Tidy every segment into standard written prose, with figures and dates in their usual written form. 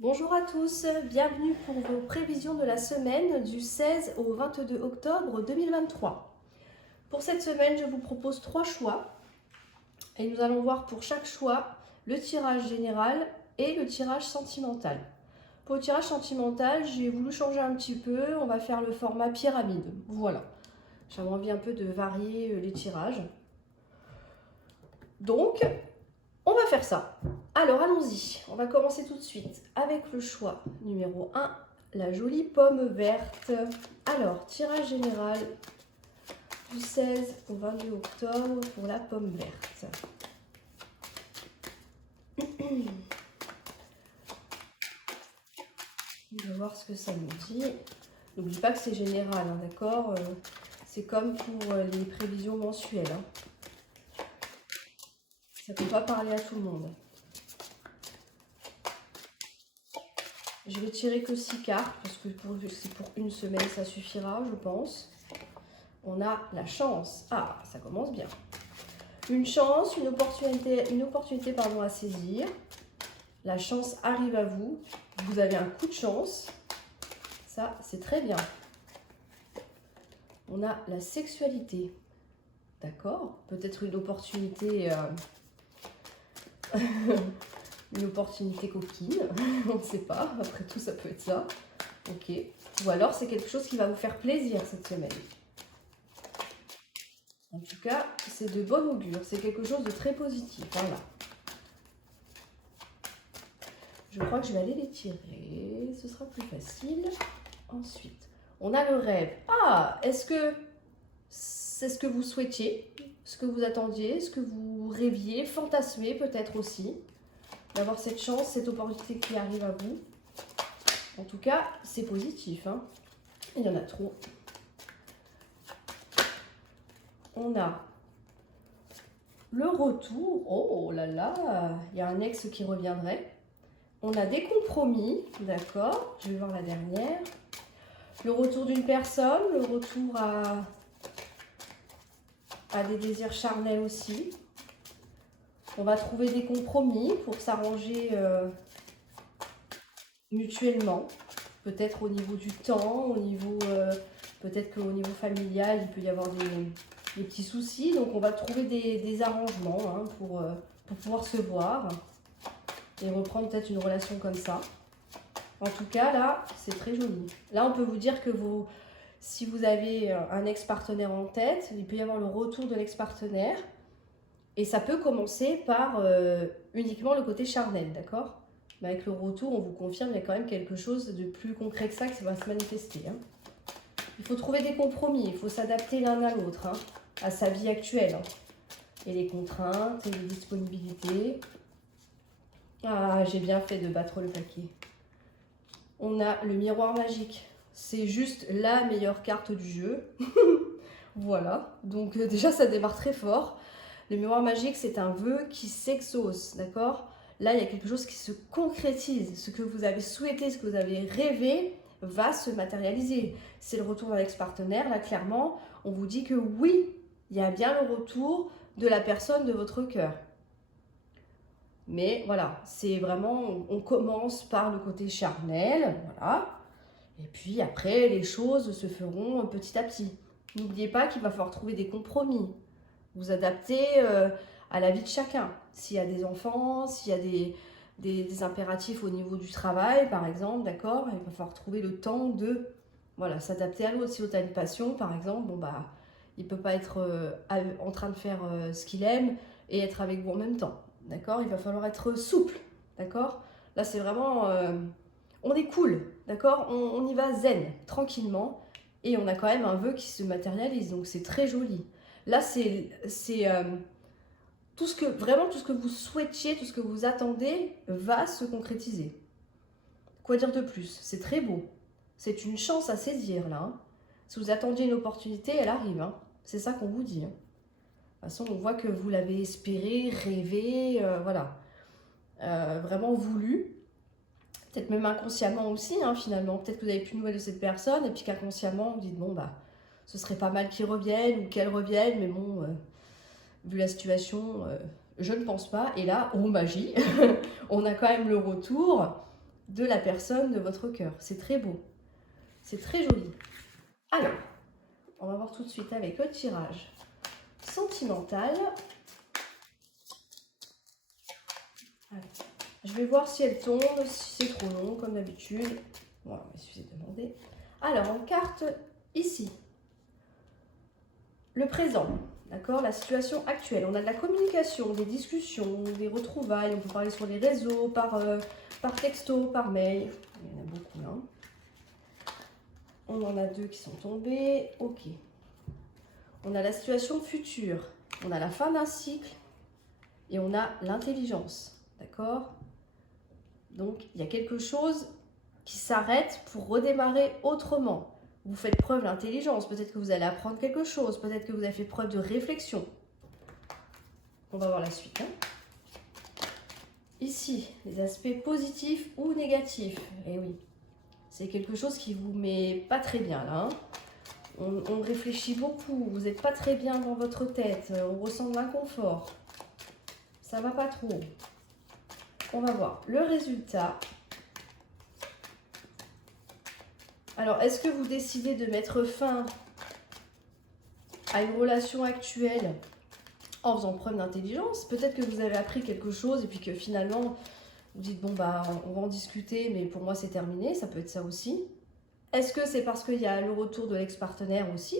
Bonjour à tous, bienvenue pour vos prévisions de la semaine du 16 au 22 octobre 2023. Pour cette semaine, je vous propose 3 choix et nous allons voir pour chaque choix le tirage général et le tirage sentimental. Pour le tirage sentimental, j'ai voulu changer un petit peu, on va faire le format pyramide. Voilà, j'avais envie un peu de varier les tirages. Donc, on va faire ça. Alors, allons-y. On va commencer tout de suite avec le choix numéro 1, la jolie pomme verte. Alors, tirage général du 16 au 22 octobre pour la pomme verte. On va voir ce que ça nous dit. N'oublie pas que c'est général, hein, d'accord? C'est comme pour les prévisions mensuelles. Hein. Ça ne peut pas parler à tout le monde. Je vais tirer que 6 cartes parce que c'est pour une semaine, ça suffira, je pense. On a la chance. Ah, ça commence bien. Une chance, une opportunité à saisir. La chance arrive à vous. Vous avez un coup de chance. Ça, c'est très bien. On a la sexualité. D'accord? Peut-être une opportunité... une opportunité coquine. On ne sait pas. Après tout, ça peut être ça. Ok. Ou alors, c'est quelque chose qui va vous faire plaisir cette semaine. En tout cas, c'est de bon augure. C'est quelque chose de très positif. Voilà. Je crois que je vais aller les tirer. Ce sera plus facile. Ensuite, on a le rêve. Ah, est-ce que c'est ce que vous souhaitiez, ce que vous attendiez, ce que vous rêviez, fantasmez peut-être aussi, d'avoir cette chance, cette opportunité qui arrive à vous. En tout cas, c'est positif. Hein. Il y en a trop. On a le retour. Oh là là, il y a un ex qui reviendrait. On a des compromis, d'accord. Je vais voir la dernière. Le retour d'une personne, le retour à des désirs charnels aussi. On va trouver des compromis pour s'arranger mutuellement. Peut-être au niveau du temps, au niveau peut-être qu'au niveau familial, il peut y avoir des petits soucis. Donc on va trouver des arrangements hein, pour pouvoir se voir et reprendre peut-être une relation comme ça. En tout cas, là, c'est très joli. Là, on peut vous dire que si vous avez un ex-partenaire en tête, il peut y avoir le retour de l'ex-partenaire. Et ça peut commencer par uniquement le côté charnel, d'accord? Mais avec le retour, on vous confirme qu'il y a quand même quelque chose de plus concret que ça va se manifester. Hein. Il faut trouver des compromis, il faut s'adapter l'un à l'autre, hein, à sa vie actuelle. Hein. Et les contraintes, et les disponibilités. Ah, j'ai bien fait de battre le paquet. On a le miroir magique. C'est juste la meilleure carte du jeu. Voilà, donc déjà ça démarre très fort. Le miroir magique, c'est un vœu qui s'exauce, d'accord? Là, il y a quelque chose qui se concrétise. Ce que vous avez souhaité, ce que vous avez rêvé, va se matérialiser. C'est le retour d'un ex-partenaire. Là, clairement, on vous dit que oui, il y a bien le retour de la personne de votre cœur. Mais voilà, c'est vraiment, on commence par le côté charnel, voilà. Et puis après, les choses se feront petit à petit. N'oubliez pas qu'il va falloir trouver des compromis. Vous adapter à la vie de chacun. S'il y a des enfants, s'il y a des impératifs au niveau du travail, par exemple, d'accord, il va falloir trouver le temps de voilà, s'adapter à l'autre. Si l'autre a une passion, par exemple, bon bah, il ne peut pas être en train de faire ce qu'il aime et être avec vous en même temps. D'accord? Il va falloir être souple. D'accord? Là, c'est vraiment... on est cool. D'accord? On y va zen, tranquillement. Et on a quand même un vœu qui se matérialise. Donc, c'est très joli. Là, c'est vraiment tout ce que vous souhaitiez, tout ce que vous attendez va se concrétiser. Quoi dire de plus? C'est très beau. C'est une chance à saisir, là. Hein. Si vous attendiez une opportunité, elle arrive. Hein. C'est ça qu'on vous dit. Hein. De toute façon, on voit que vous l'avez espéré, rêvé, voilà. Vraiment voulu. Peut-être même inconsciemment aussi, hein, finalement. Peut-être que vous n'avez plus de nouvelles de cette personne, et puis qu'inconsciemment, vous dites, bon, bah, ce serait pas mal qu'il revienne, ou qu'elle revienne, mais bon, vu la situation, je ne pense pas. Et là, oh magie, on a quand même le retour. de la personne de votre cœur. C'est très beau. C'est très joli. Alors, on va voir tout de suite avec le tirage sentimental. Allez. Je vais voir si elle tombe, si c'est trop long, comme d'habitude. Voilà, il suffit de demander. Alors, on carte ici le présent, d'accord, la situation actuelle. On a de la communication, des discussions, des retrouvailles. On peut parler sur les réseaux, par texto, par mail. Il y en a beaucoup là. On en a 2 qui sont tombés. Ok. On a la situation future. On a la fin d'un cycle. Et on a l'intelligence. D'accord? Donc, il y a quelque chose qui s'arrête pour redémarrer autrement. Vous faites preuve d'intelligence. Peut-être que vous allez apprendre quelque chose. Peut-être que vous avez fait preuve de réflexion. On va voir la suite. Ici, les aspects positifs ou négatifs. Eh oui, c'est quelque chose qui vous met pas très bien là. On réfléchit beaucoup. Vous n'êtes pas très bien dans votre tête. On ressent de l'inconfort. Ça va pas trop. On va voir le résultat. Alors, est-ce que vous décidez de mettre fin à une relation actuelle en faisant preuve d'intelligence? Peut-être que vous avez appris quelque chose et puis que finalement, vous dites, bon, bah, on va en discuter, mais pour moi, c'est terminé. Ça peut être ça aussi. Est-ce que c'est parce qu'il y a le retour de l'ex-partenaire aussi,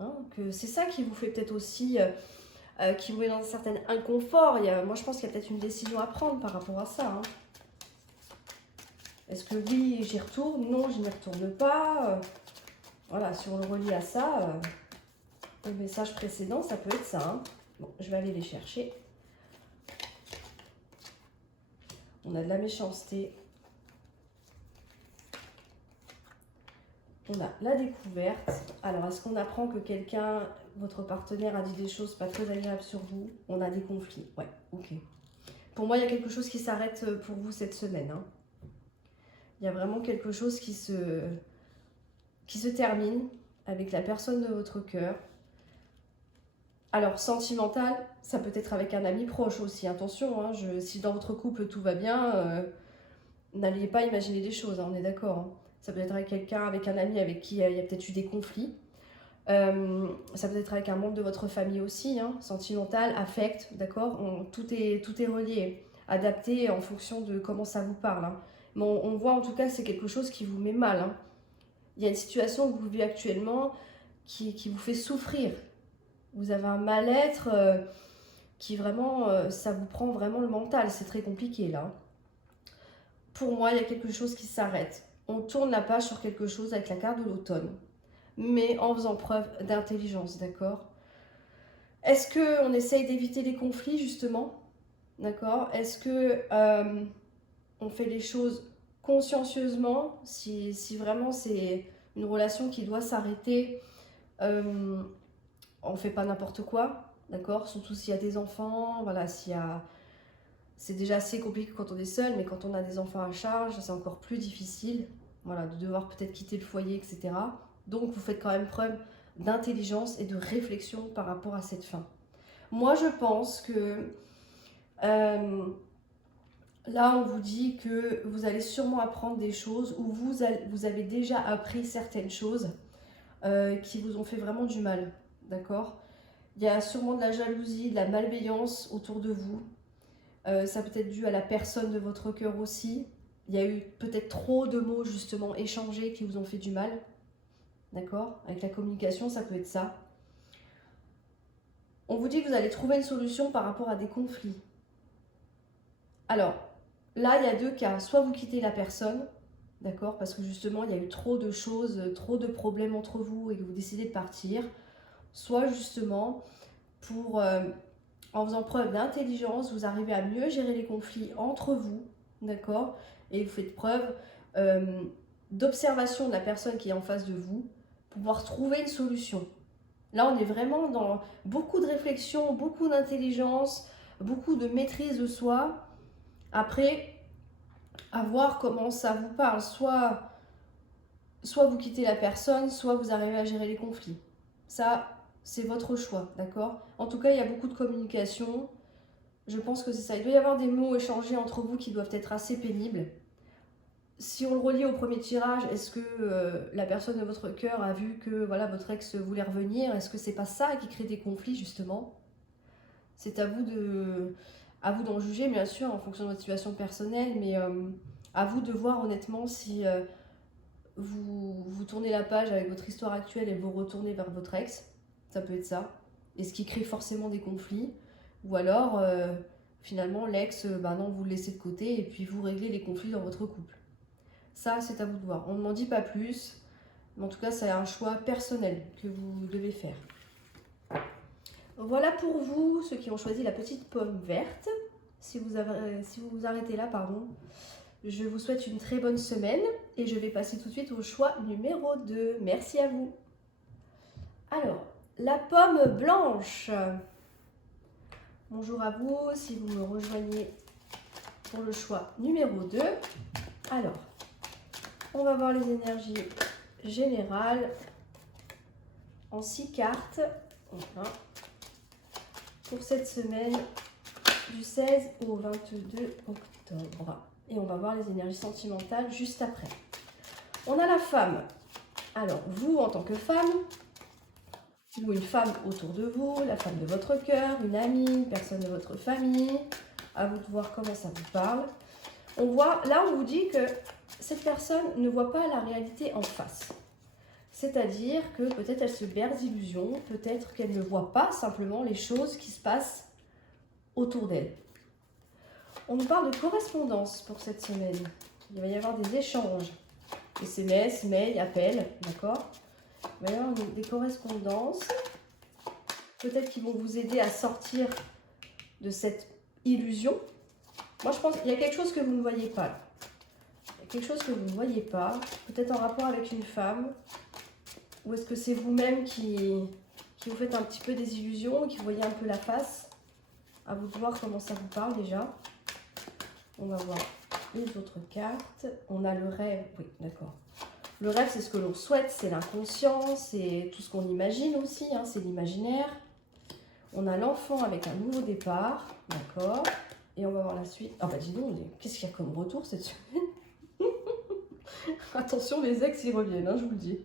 hein, que c'est ça qui vous fait peut-être aussi, qui vous met dans un certain inconfort? Moi, je pense qu'il y a peut-être une décision à prendre par rapport à ça. Hein. Est-ce que oui, j'y retourne? Non, je n'y retourne pas. Voilà, si on le relie à ça, au message précédent, ça peut être ça. Hein. Bon, je vais aller les chercher. On a de la méchanceté. On a la découverte. Alors, est-ce qu'on apprend que quelqu'un, votre partenaire, a dit des choses pas très agréables sur vous? On a des conflits. Ouais, ok. Pour moi, il y a quelque chose qui s'arrête pour vous cette semaine. Hein. Il y a vraiment quelque chose qui se termine avec la personne de votre cœur. Alors, sentimental, ça peut être avec un ami proche aussi. Attention, hein, si dans votre couple tout va bien, n'allez pas imaginer des choses, hein, on est d'accord. Hein. Ça peut être avec quelqu'un, avec un ami avec qui il y a peut-être eu des conflits. Ça peut être avec un membre de votre famille aussi, hein, sentimental, affect, d'accord. Tout est relié, adapté en fonction de comment ça vous parle. Hein. Mais on voit en tout cas que c'est quelque chose qui vous met mal. Hein. Il y a une situation que vous vivez actuellement qui vous fait souffrir. Vous avez un mal-être qui vraiment, ça vous prend vraiment le mental. C'est très compliqué là. Pour moi, il y a quelque chose qui s'arrête. On tourne la page sur quelque chose avec la carte de l'automne, mais en faisant preuve d'intelligence, d'accord? Est-ce qu'on essaye d'éviter les conflits, justement? D'accord? Est-ce que on fait les choses consciencieusement, si vraiment c'est une relation qui doit s'arrêter, on fait pas n'importe quoi, d'accord? Surtout s'il y a des enfants, voilà, s'il y a... C'est déjà assez compliqué quand on est seul, mais quand on a des enfants à charge, c'est encore plus difficile, voilà, de devoir peut-être quitter le foyer, etc. Donc, vous faites quand même preuve d'intelligence et de réflexion par rapport à cette fin. Moi, je pense que là, on vous dit que vous allez sûrement apprendre des choses ou vous avez déjà appris certaines choses qui vous ont fait vraiment du mal, d'accord? Il y a sûrement de la jalousie, de la malveillance autour de vous. Ça peut être dû à la personne de votre cœur aussi. Il y a eu peut-être trop de mots justement échangés qui vous ont fait du mal. D'accord? Avec la communication, ça peut être ça. On vous dit que vous allez trouver une solution par rapport à des conflits. Alors, là, il y a 2 cas. Soit vous quittez la personne, d'accord? Parce que justement, il y a eu trop de choses, trop de problèmes entre vous et que vous décidez de partir. Soit justement, en faisant preuve d'intelligence, vous arrivez à mieux gérer les conflits entre vous, d'accord? Et vous faites preuve d'observation de la personne qui est en face de vous pour pouvoir trouver une solution. Là, on est vraiment dans beaucoup de réflexion, beaucoup d'intelligence, beaucoup de maîtrise de soi. Après, à voir comment ça vous parle. Soit vous quittez la personne, soit vous arrivez à gérer les conflits. Ça, c'est votre choix, d'accord? En tout cas, il y a beaucoup de communication. Je pense que c'est ça. Il doit y avoir des mots échangés entre vous qui doivent être assez pénibles. si on le relie au premier tirage, est-ce que la personne de votre cœur a vu que voilà, votre ex voulait revenir? Est-ce que c'est pas ça qui crée des conflits justement? C'est à vous d'en juger bien sûr en fonction de votre situation personnelle, mais à vous de voir honnêtement si vous tournez la page avec votre histoire actuelle et vous retournez vers votre ex. Ça peut être ça. Et ce qui crée forcément des conflits. Ou alors, finalement, l'ex, non, vous le laissez de côté et puis vous réglez les conflits dans votre couple. Ça, c'est à vous de voir. On ne m'en dit pas plus. Mais en tout cas, c'est un choix personnel que vous devez faire. Voilà pour vous, ceux qui ont choisi la petite pomme verte. Si vous vous arrêtez là, pardon. Je vous souhaite une très bonne semaine et je vais passer tout de suite au choix numéro 2. Merci à vous. Alors, la pomme blanche. Bonjour à vous, si vous me rejoignez pour le choix numéro 2. Alors, on va voir les énergies générales en 6 cartes. Voilà. Pour cette semaine du 16 au 22 octobre. Et on va voir les énergies sentimentales juste après. On a la femme. Alors, vous, en tant que femme, ou une femme autour de vous, la femme de votre cœur, une amie, une personne de votre famille, à vous de voir comment ça vous parle. Là, on vous dit que cette personne ne voit pas la réalité en face. C'est-à-dire que peut-être elle se berce d'illusions, peut-être qu'elle ne voit pas simplement les choses qui se passent autour d'elle. On nous parle de correspondance pour cette semaine. Il va y avoir des échanges, SMS, mails, appels, d'accord? Il va y avoir des correspondances, peut-être qui vont vous aider à sortir de cette illusion. Moi, je pense qu'il y a quelque chose que vous ne voyez pas. Là. Il y a quelque chose que vous ne voyez pas, peut-être en rapport avec une femme, ou est-ce que c'est vous-même qui vous faites un petit peu des illusions, qui voyez un peu la face? À vous de voir comment ça vous parle déjà. On va voir les autres cartes. On a le rêve. Oui, d'accord. Le rêve, c'est ce que l'on souhaite, c'est l'inconscient, c'est tout ce qu'on imagine aussi, hein, c'est l'imaginaire. On a l'enfant avec un nouveau départ, d'accord. Et on va voir la suite. Ah bah dis donc, qu'est-ce qu'il y a comme retour cette semaine? Attention, les ex, ils reviennent, hein, je vous le dis.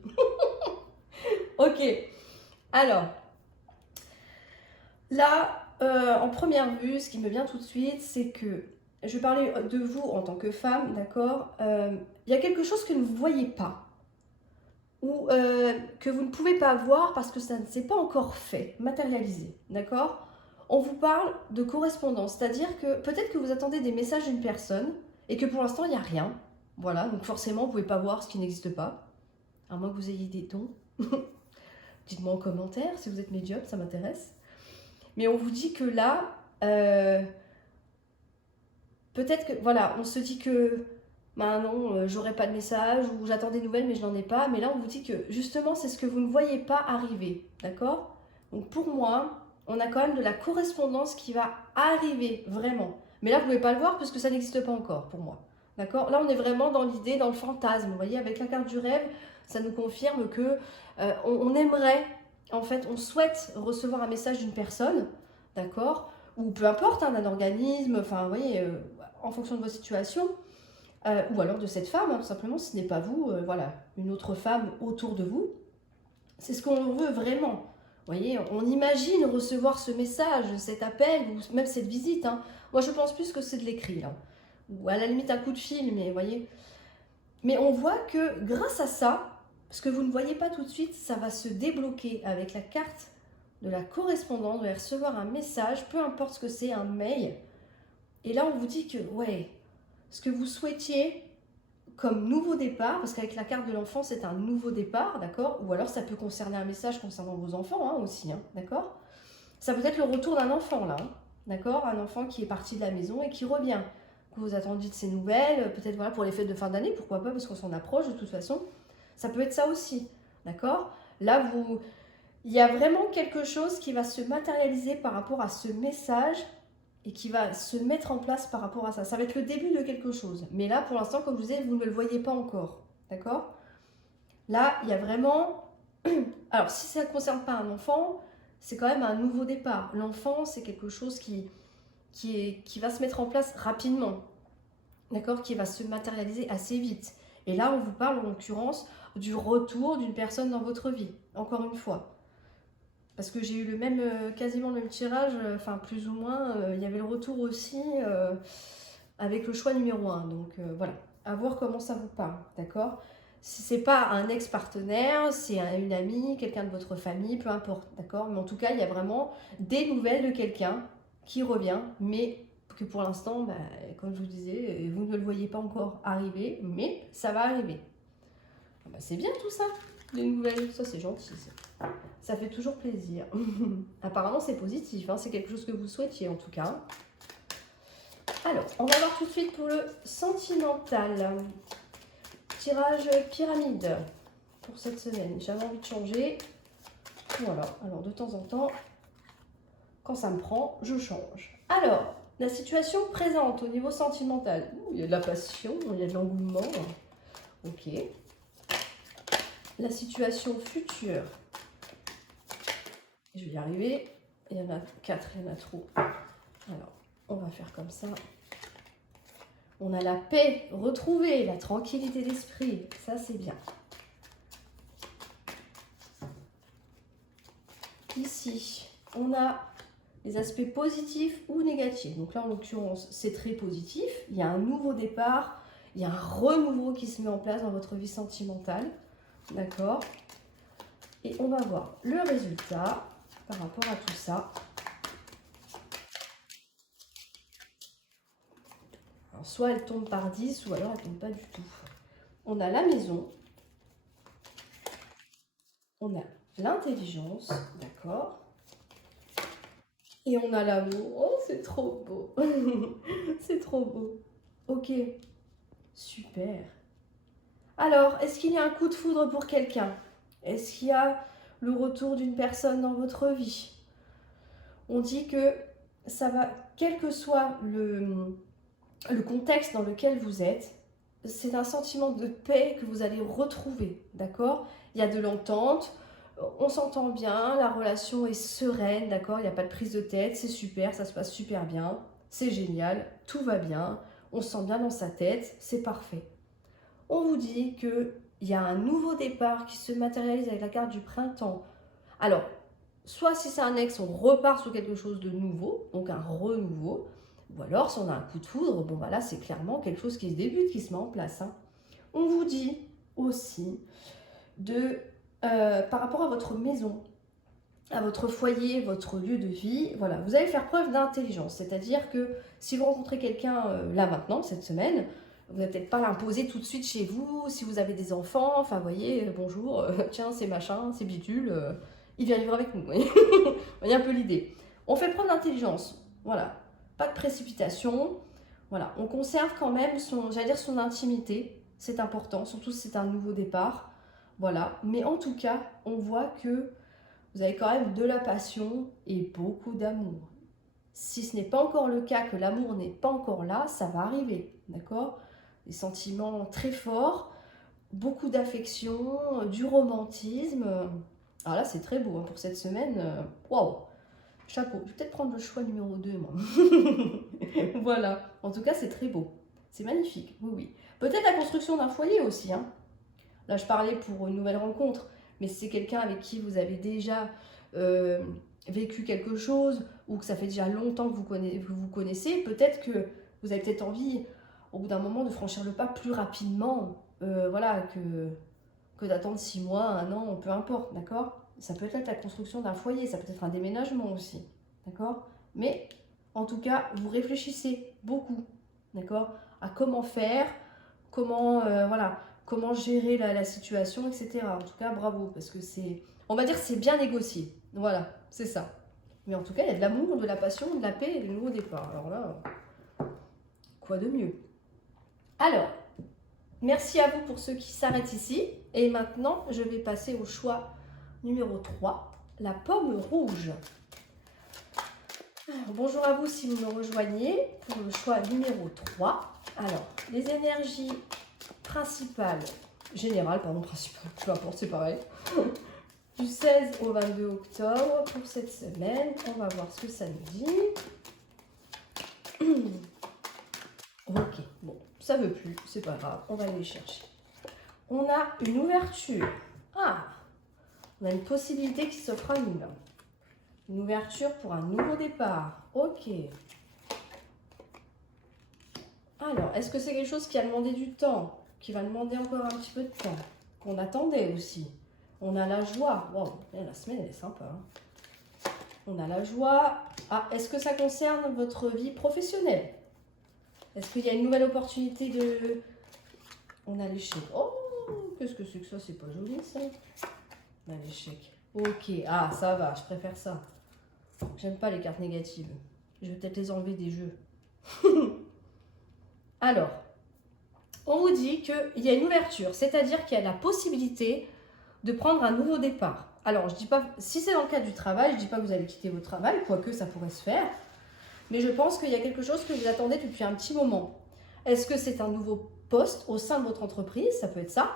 Ok, alors, là, en première vue, ce qui me vient tout de suite, c'est que je vais parler de vous en tant que femme, d'accord? Il y a quelque chose que vous ne voyez pas ou que vous ne pouvez pas voir parce que ça ne s'est pas encore fait, matérialisé, d'accord? On vous parle de correspondance, c'est-à-dire que peut-être que vous attendez des messages d'une personne et que pour l'instant, il n'y a rien. Voilà, donc forcément, vous ne pouvez pas voir ce qui n'existe pas, à moins que vous ayez des dons. Dites-moi en commentaire si vous êtes médium, ça m'intéresse. Mais on vous dit que là... peut-être que, voilà, on se dit que, bah non, j'aurai pas de message, ou j'attends des nouvelles, mais je n'en ai pas. Mais là, on vous dit que, justement, c'est ce que vous ne voyez pas arriver, d'accord? Donc, pour moi, on a quand même de la correspondance qui va arriver, vraiment. Mais là, vous ne pouvez pas le voir, parce que ça n'existe pas encore, pour moi, d'accord? Là, on est vraiment dans l'idée, dans le fantasme, vous voyez, avec la carte du rêve, ça nous confirme que on aimerait, en fait, on souhaite recevoir un message d'une personne, d'accord? Ou peu importe, hein, d'un organisme, enfin, vous voyez, en fonction de votre situation, ou alors de cette femme, hein, tout simplement, ce n'est pas vous, voilà, une autre femme autour de vous. C'est ce qu'on veut vraiment. Vous voyez, on imagine recevoir ce message, cet appel, ou même cette visite. Hein. Moi, je pense plus que c'est de l'écrit, là. Ou à la limite un coup de fil, mais vous voyez. Mais on voit que grâce à ça, ce que vous ne voyez pas tout de suite, ça va se débloquer avec la carte de la correspondance. Vous allez recevoir un message, peu importe ce que c'est, un mail. Et là, on vous dit que, ouais, ce que vous souhaitiez comme nouveau départ, parce qu'avec la carte de l'enfant, c'est un nouveau départ, d'accord? Ou alors, ça peut concerner un message concernant vos enfants hein, aussi, hein, d'accord? Ça peut être le retour d'un enfant, là, hein, d'accord? Un enfant qui est parti de la maison et qui revient. Que vous attendiez de ses nouvelles, peut-être voilà, pour les fêtes de fin d'année, pourquoi pas, parce qu'on s'en approche de toute façon. Ça peut être ça aussi, d'accord? Là, il y a vraiment quelque chose qui va se matérialiser par rapport à ce message et qui va se mettre en place par rapport à ça. Ça va être le début de quelque chose. Mais là, pour l'instant, comme je vous disais, vous ne le voyez pas encore. D'accord? Là, il y a vraiment... Alors, si ça ne concerne pas un enfant, c'est quand même un nouveau départ. L'enfant, c'est quelque chose qui va se mettre en place rapidement. d'accord, qui va se matérialiser assez vite. Et là, on vous parle en l'occurrence du retour d'une personne dans votre vie, encore une fois. Parce que j'ai eu le même, quasiment le même tirage, enfin plus ou moins, il y avait le retour aussi avec le choix numéro 1. Donc voilà, à voir comment ça vous parle, d'accord? Si c'est pas un ex-partenaire, c'est une amie, quelqu'un de votre famille, peu importe, d'accord? Mais en tout cas, il y a vraiment des nouvelles de quelqu'un qui revient, mais que pour l'instant, bah, comme je vous disais, vous ne le voyez pas encore arriver, mais ça va arriver. Bah, c'est bien tout ça, les nouvelles, ça c'est gentil. Ça fait toujours plaisir. Apparemment, c'est positif, hein, c'est quelque chose que vous souhaitiez en tout cas. Alors, on va voir tout de suite pour le sentimental. Tirage pyramide pour cette semaine. J'avais envie de changer. Voilà, alors de temps en temps, quand ça me prend, je change. Alors, la situation présente au niveau sentimental. Il y a de la passion, il y a de l'engouement. Ok. La situation future. Je vais y arriver. Il y en a 4, il y en a trop. Alors, on va faire comme ça. On a la paix retrouvée, la tranquillité d'esprit. Ça, c'est bien. Ici, on a les aspects positifs ou négatifs. Donc là, en l'occurrence, c'est très positif. Il y a un nouveau départ. Il y a un renouveau qui se met en place dans votre vie sentimentale. D'accord? Et on va voir le résultat par rapport à tout ça. Alors, soit elle tombe par 10, ou alors elle tombe pas du tout. On a la maison. On a l'intelligence, d'accord? Et on a l'amour. Oh, c'est trop beau. C'est trop beau. Ok, super. Alors, est-ce qu'il y a un coup de foudre pour quelqu'un? Est-ce qu'il y a le retour d'une personne dans votre vie? On dit que ça va, quel que soit le contexte dans lequel vous êtes, c'est un sentiment de paix que vous allez retrouver, d'accord? Il y a de l'entente, on s'entend bien, la relation est sereine, d'accord? Il n'y a pas de prise de tête, c'est super, ça se passe super bien, c'est génial, tout va bien, on se sent bien dans sa tête, c'est parfait. On vous dit qu'il y a un nouveau départ qui se matérialise avec la carte du printemps. Alors, soit si c'est un ex, on repart sur quelque chose de nouveau, donc un renouveau, ou alors si on a un coup de foudre, bon bah là c'est clairement quelque chose qui se débute, qui se met en place. Hein. On vous dit aussi par rapport à votre maison, à votre foyer, votre lieu de vie, voilà, vous allez faire preuve d'intelligence. C'est-à-dire que si vous rencontrez quelqu'un là maintenant, cette semaine, vous n'allez peut-être pas l'imposer tout de suite chez vous, si vous avez des enfants, enfin vous voyez, bonjour, tiens c'est machin, c'est bidule, il vient vivre avec nous. Vous voyez un peu l'idée. On fait preuve d'intelligence, voilà, pas de précipitation, voilà, on conserve quand même son intimité, c'est important, surtout si c'est un nouveau départ, voilà, mais en tout cas, on voit que vous avez quand même de la passion et beaucoup d'amour. Si ce n'est pas encore le cas, que l'amour n'est pas encore là, ça va arriver, d'accord? Des sentiments très forts, beaucoup d'affection, du romantisme. Alors là, c'est très beau hein, pour cette semaine. Waouh! Chapeau. Je vais peut-être prendre le choix numéro 2, moi. Voilà. En tout cas, c'est très beau. C'est magnifique. Oui, oui. Peut-être la construction d'un foyer aussi. Hein. Là, je parlais pour une nouvelle rencontre. Mais si c'est quelqu'un avec qui vous avez déjà vécu quelque chose ou que ça fait déjà longtemps que vous connaissez, peut-être que vous avez peut-être envie, au bout d'un moment, de franchir le pas plus rapidement. Voilà, que d'attendre 6 mois, 1 an, peu importe, d'accord? Ça peut être la construction d'un foyer, ça peut être un déménagement aussi, d'accord? Mais en tout cas, vous réfléchissez beaucoup, d'accord? À comment faire, comment gérer la situation, etc. En tout cas, bravo, parce que on va dire que c'est bien négocié. Voilà, c'est ça. Mais en tout cas, il y a de l'amour, de la passion, de la paix et de nouveaux départs. Alors là, quoi de mieux? Alors, merci à vous pour ceux qui s'arrêtent ici. Et maintenant, je vais passer au choix numéro 3, la pomme rouge. Alors, bonjour à vous si vous me rejoignez pour le choix numéro 3. Alors, les énergies principales, principales, peu importe, c'est pareil. Du 16 au 22 octobre pour cette semaine. On va voir ce que ça nous dit. Ok, bon, ça veut plus, c'est pas grave, on va aller les chercher. On a une ouverture. Ah, on a une possibilité qui s'offre à nous là. Une ouverture pour un nouveau départ. Ok. Alors, est-ce que c'est quelque chose qui a demandé du temps, qui va demander encore un petit peu de temps, qu'on attendait aussi? On a la joie. Wow, la semaine, elle est sympa. Hein. On a la joie. Ah, est-ce que ça concerne votre vie professionnelle? Est-ce qu'il y a une nouvelle opportunité de... On a l'échec. Oh, qu'est-ce que c'est que ça? C'est pas joli, ça. On a l'échec. Ok. Ah, ça va, je préfère ça. J'aime pas les cartes négatives. Je vais peut-être les enlever des jeux. Alors, on vous dit qu'il y a une ouverture, c'est-à-dire qu'il y a la possibilité de prendre un nouveau départ. Alors, je dis pas, si c'est dans le cadre du travail, je ne dis pas que vous allez quitter votre travail, quoique ça pourrait se faire, mais je pense qu'il y a quelque chose que vous attendez depuis un petit moment. Est-ce que c'est un nouveau poste au sein de votre entreprise? Ça peut être ça.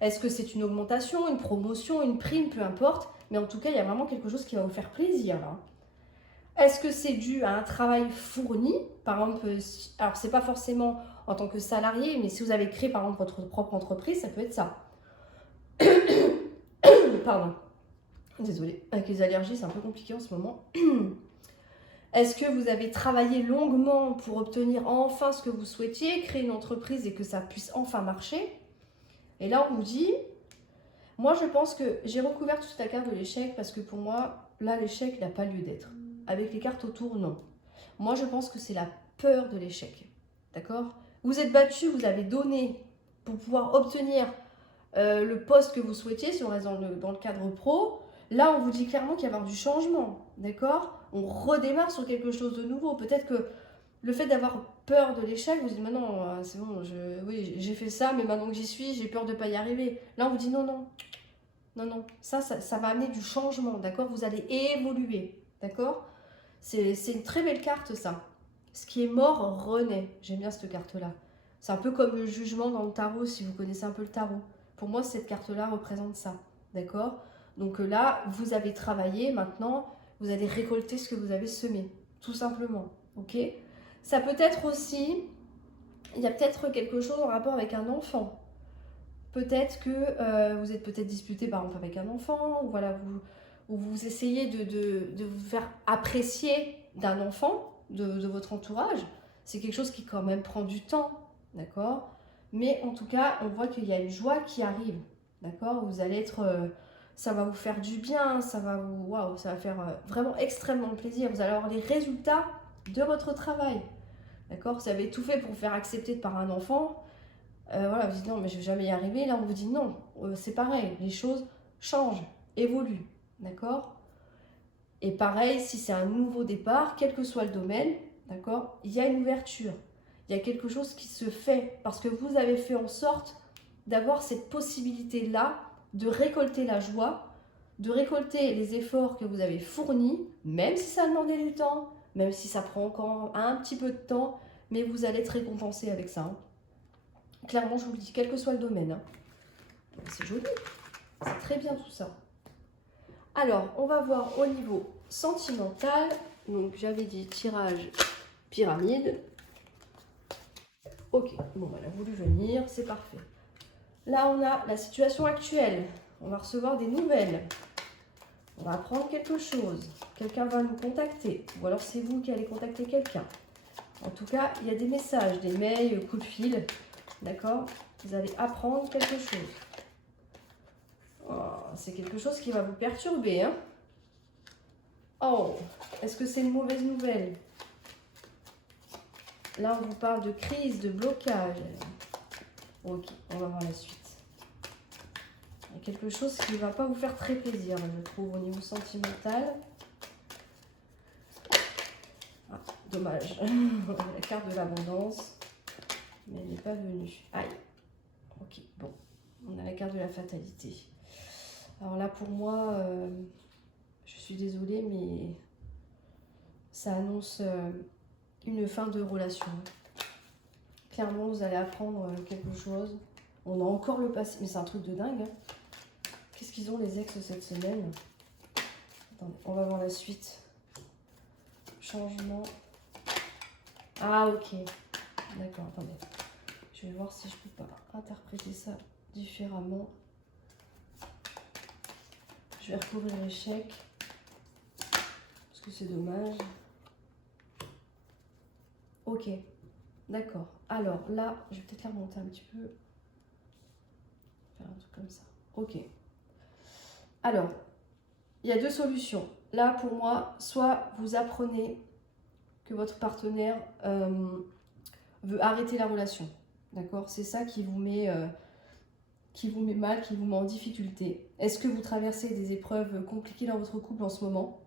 Est-ce que c'est une augmentation, une promotion, une prime, peu importe, mais en tout cas, il y a vraiment quelque chose qui va vous faire plaisir là. Est-ce que c'est dû à un travail fourni? Par exemple, alors c'est pas forcément en tant que salarié, mais si vous avez créé par exemple votre propre entreprise, ça peut être ça. Pardon. Désolée, avec les allergies, c'est un peu compliqué en ce moment. Est-ce que vous avez travaillé longuement pour obtenir enfin ce que vous souhaitiez, créer une entreprise et que ça puisse enfin marcher? Et là, on vous dit, moi je pense que j'ai recouvert toute la carte de l'échec parce que pour moi, là, l'échec n'a pas lieu d'être. Avec les cartes autour, non. Moi, je pense que c'est la peur de l'échec. D'accord? Vous êtes battu, vous avez donné pour pouvoir obtenir le poste que vous souhaitiez, si on reste dans le cadre pro. Là, on vous dit clairement qu'il va y avoir du changement. D'accord? On redémarre sur quelque chose de nouveau. Peut-être que le fait d'avoir peur de l'échec, vous dites maintenant, c'est bon, oui, j'ai fait ça, mais maintenant que j'y suis, j'ai peur de ne pas y arriver. Là, on vous dit non, non. Non, non. Ça va amener du changement. D'accord? Vous allez évoluer. D'accord? C'est une très belle carte, ça. Ce qui est mort renaît. J'aime bien cette carte-là. C'est un peu comme le jugement dans le tarot, si vous connaissez un peu le tarot. Pour moi, cette carte-là représente ça. D'accord? Donc là, vous avez travaillé. Maintenant, vous allez récolter ce que vous avez semé. Tout simplement. Ok? Ça peut être aussi... Il y a peut-être quelque chose en rapport avec un enfant. Peut-être que vous êtes peut-être disputé par exemple avec un enfant. Ou voilà, vous essayez de vous faire apprécier d'un enfant, de votre entourage. C'est quelque chose qui quand même prend du temps, d'accord? Mais en tout cas, on voit qu'il y a une joie qui arrive, d'accord? Vous allez être... ça va vous faire du bien, ça va vous... Waouh, ça va faire vraiment extrêmement plaisir. Vous allez avoir les résultats de votre travail, d'accord? Vous avez tout fait pour vous faire accepter par un enfant. Voilà, vous dites non, mais je vais jamais y arriver. Là, on vous dit non, c'est pareil, les choses changent, évoluent, d'accord? Et pareil, si c'est un nouveau départ, quel que soit le domaine, d'accord, il y a une ouverture. Il y a quelque chose qui se fait parce que vous avez fait en sorte d'avoir cette possibilité-là de récolter la joie, de récolter les efforts que vous avez fournis, même si ça demandait du temps, même si ça prend encore un petit peu de temps, mais vous allez être récompensé avec ça. Hein. Clairement, je vous le dis, quel que soit le domaine. Hein. C'est joli, c'est très bien tout ça. Alors, on va voir au niveau sentimental. Donc, j'avais dit tirage pyramide. Ok, bon, elle a voulu venir, c'est parfait. Là, on a la situation actuelle. On va recevoir des nouvelles. On va apprendre quelque chose. Quelqu'un va nous contacter. Ou alors, c'est vous qui allez contacter quelqu'un. En tout cas, il y a des messages, des mails, coups de fil. D'accord? Vous allez apprendre quelque chose. Oh, c'est quelque chose qui va vous perturber. Hein? Oh, est-ce que c'est une mauvaise nouvelle? Là, on vous parle de crise, de blocage. Ok, on va voir la suite. Il y a quelque chose qui ne va pas vous faire très plaisir, là, je trouve, au niveau sentimental. Ah, dommage. La carte de l'abondance. Mais elle n'est pas venue. Aïe. Ok, bon. On a la carte de la fatalité. Alors là, pour moi, je suis désolée, mais ça annonce une fin de relation. Clairement, vous allez apprendre quelque chose. On a encore le passé, mais c'est un truc de dingue. Hein. Qu'est-ce qu'ils ont les ex cette semaine? Attendez, on va voir la suite. Changement. Ah, ok. D'accord, attendez. Je vais voir si je peux pas interpréter ça différemment. Je vais recouvrir l'échec. Parce que c'est dommage. Ok. D'accord. Alors là, je vais peut-être la remonter un petit peu. Faire un truc comme ça. Ok. Alors, il y a deux solutions. Là, pour moi, soit vous apprenez que votre partenaire veut arrêter la relation. D'accord? C'est ça qui vous met mal, qui vous met en difficulté. Est-ce que vous traversez des épreuves compliquées dans votre couple en ce moment?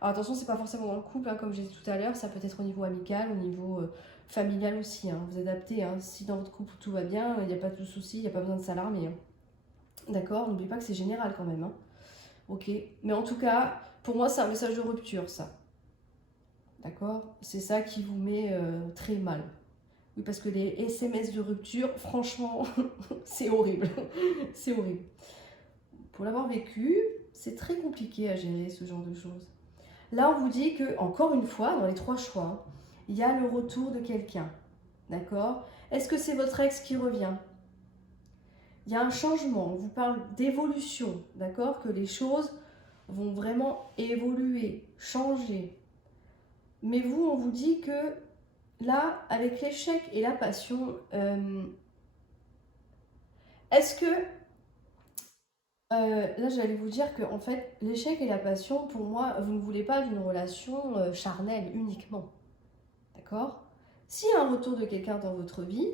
Alors attention, c'est pas forcément dans le couple, hein, comme j'ai dit tout à l'heure, ça peut être au niveau amical, au niveau familial aussi. Hein. Vous adaptez, hein. Si dans votre couple tout va bien, il n'y a pas de souci, il n'y a pas besoin de s'alarmer. Hein. D'accord? N'oubliez pas que c'est général quand même. Hein. Ok? Mais en tout cas, pour moi, c'est un message de rupture, ça. D'accord? C'est ça qui vous met très mal. Oui, parce que les SMS de rupture, franchement, c'est horrible. C'est horrible. Pour l'avoir vécu, c'est très compliqué à gérer ce genre de choses. Là, on vous dit que, encore une fois, dans les 3 choix, il y a le retour de quelqu'un. D'accord? Est-ce que c'est votre ex qui revient? Il y a un changement, on vous parle d'évolution, d'accord? Que les choses vont vraiment évoluer, changer. Mais vous, on vous dit que là, avec l'échec et la passion, est-ce que... là, j'allais vous dire que en fait, l'échec et la passion, pour moi, vous ne voulez pas d'une relation charnelle uniquement. D'accord? S'il y a un retour de quelqu'un dans votre vie,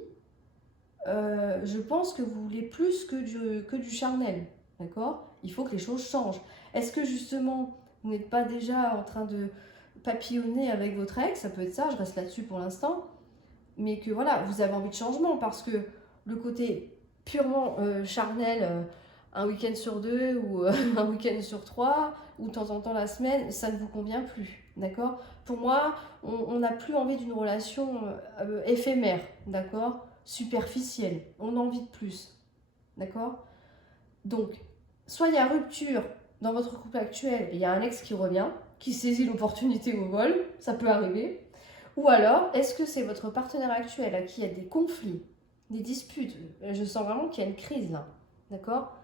je pense que vous voulez plus que du charnel. D'accord? Il faut que les choses changent. Est-ce que justement, vous n'êtes pas déjà en train de papillonner avec votre ex? Ça peut être ça, je reste là-dessus pour l'instant. Mais que voilà, vous avez envie de changement parce que le côté purement charnel, un week-end sur 2 ou un week-end sur 3 ou de temps en temps la semaine, ça ne vous convient plus. D'accord? Pour moi, on n'a plus envie d'une relation éphémère, d'accord? Superficielle. On a envie de plus. D'accord? Donc, soit il y a rupture dans votre couple actuel et il y a un ex qui revient, qui saisit l'opportunité au vol, ça peut arriver. Ou alors, est-ce que c'est votre partenaire actuel à qui il y a des conflits, des disputes? Je sens vraiment qu'il y a une crise là, d'accord?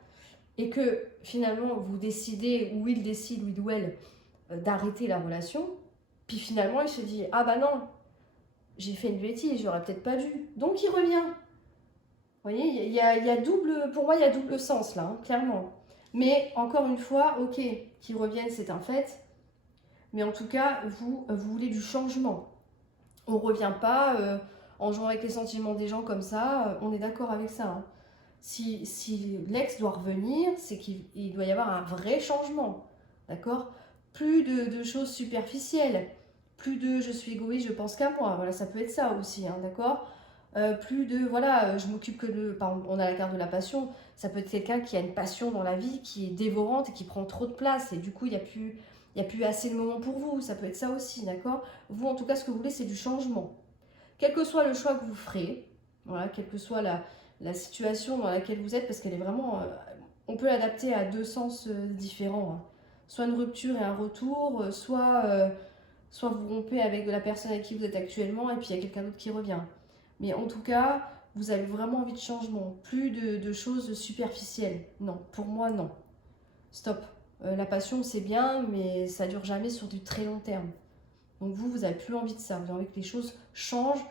Et que finalement, vous décidez, ou il décide, ou elle, d'arrêter la relation. Puis finalement, il se dit, ah bah non, j'ai fait une bêtise, j'aurais peut-être pas dû. Donc il revient. Vous voyez, il y a double, pour moi, il y a double sens là, hein, clairement. Mais encore une fois, ok, qu'il revienne, c'est un fait. Mais en tout cas, vous voulez du changement. On ne revient pas en jouant avec les sentiments des gens comme ça, on est d'accord avec ça. Hein. Si l'ex doit revenir, c'est qu'il doit y avoir un vrai changement. D'accord? Plus de choses superficielles, plus de je suis égoïste, je pense qu'à moi. Voilà, ça peut être ça aussi, hein, d'accord? Plus de voilà, je m'occupe que de. Par exemple, on a la carte de la passion, ça peut être quelqu'un qui a une passion dans la vie, qui est dévorante et qui prend trop de place, et du coup, il n'y a plus assez de moments pour vous, ça peut être ça aussi, d'accord? Vous, en tout cas, ce que vous voulez, c'est du changement. Quel que soit le choix que vous ferez, voilà, quelle que soit la situation dans laquelle vous êtes, parce qu'elle est vraiment... on peut l'adapter à 2 sens différents. Hein. Soit une rupture et un retour, soit vous rompez avec la personne avec qui vous êtes actuellement et puis il y a quelqu'un d'autre qui revient. Mais en tout cas, vous avez vraiment envie de changement, plus de choses superficielles. Non, pour moi, non. Stop. La passion, c'est bien, mais ça dure jamais sur du très long terme. Donc vous n'avez plus envie de ça. Vous avez envie que les choses changent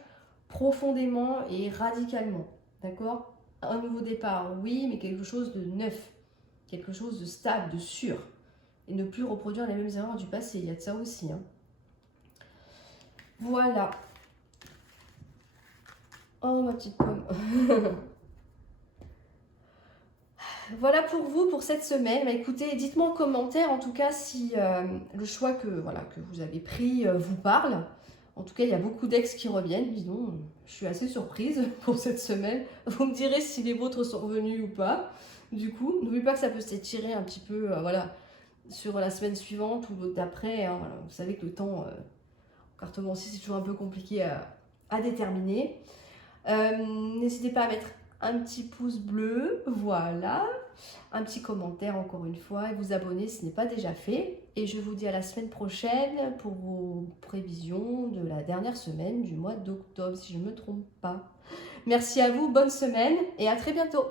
profondément et radicalement. D'accord? Un nouveau départ, oui, mais quelque chose de neuf. Quelque chose de stable, de sûr. Et ne plus reproduire les mêmes erreurs du passé. Il y a de ça aussi. Hein. Voilà. Oh, ma petite pomme. Voilà pour vous pour cette semaine. Bah, écoutez, dites-moi en commentaire en tout cas si le choix que vous avez pris vous parle. En tout cas, il y a beaucoup d'ex qui reviennent. Disons, je suis assez surprise pour cette semaine. Vous me direz si les vôtres sont revenus ou pas. Du coup, n'oubliez pas que ça peut s'étirer un petit peu sur la semaine suivante ou l'autre d'après. Hein, voilà. Vous savez que le temps, en cartomancie, c'est toujours un peu compliqué à déterminer. N'hésitez pas à mettre un petit pouce bleu, voilà, un petit commentaire encore une fois et vous abonner si ce n'est pas déjà fait. Et je vous dis à la semaine prochaine pour vos prévisions de la dernière semaine du mois d'octobre, si je ne me trompe pas. Merci à vous, bonne semaine et à très bientôt.